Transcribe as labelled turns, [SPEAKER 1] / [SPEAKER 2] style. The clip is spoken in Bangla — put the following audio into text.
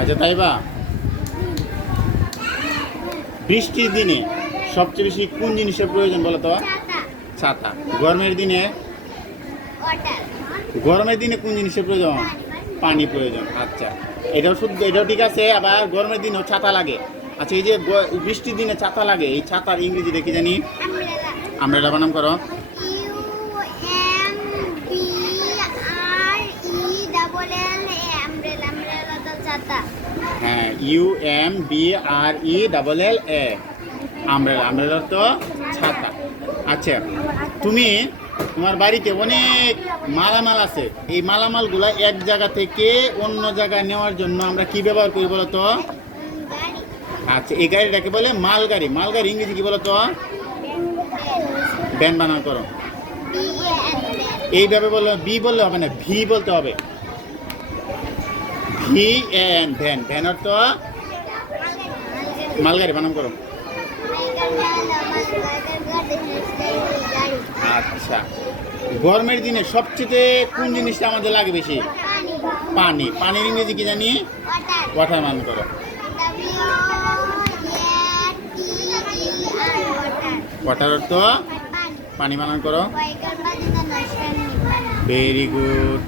[SPEAKER 1] আচ্ছা তাই বা বৃষ্টির দিনে সবচেয়ে বেশি কোন জিনিসের প্রয়োজন বলো তো? ছাতা। গরমের দিনে? গরমের দিনে কোন জিনিসের প্রয়োজন? পানি প্রয়োজন। আচ্ছা এটাও শুদ্ধ এটাও ঠিক আছে আবার গরমের দিনেও ছাতা লাগে। আচ্ছা এই যে বৃষ্টির দিনে ছাতা লাগে এই ছাতার ইংরেজি দেখি জানি? আমরা এটা বানাম করো। হ্যাঁ U M B R E double L A. Umbrella umbrella তো ছাতা। আচ্ছা তুমি তোমার বাড়িতে অনেক মালামাল আছে। এই মালামালগুলা এক জায়গা থেকে অন্য জায়গায় নেওয়ার জন্য আমরা কি ব্যবহার করি বলো তো? আচ্ছা এই গাড়িটাকে বলে মালগাড়ি। মালগাড়ি ইংরেজি কি বলো তো? ব্যান বানান করো। এইভাবে বললে বি বললে হবে না ভি বলতে হবে। ভি এন ভ্যান ভ্যান অর্থ মালগাড়ি বানান করো। আচ্ছা। গরমের দিনে সবচেয়ে কোন জিনিসটা আমাদের লাগে বেশি? পানি। পানির ইংরেজি কি জানি? ওয়াটার মান করো। ওয়াটার অর্থ পানি বানান করো। Very good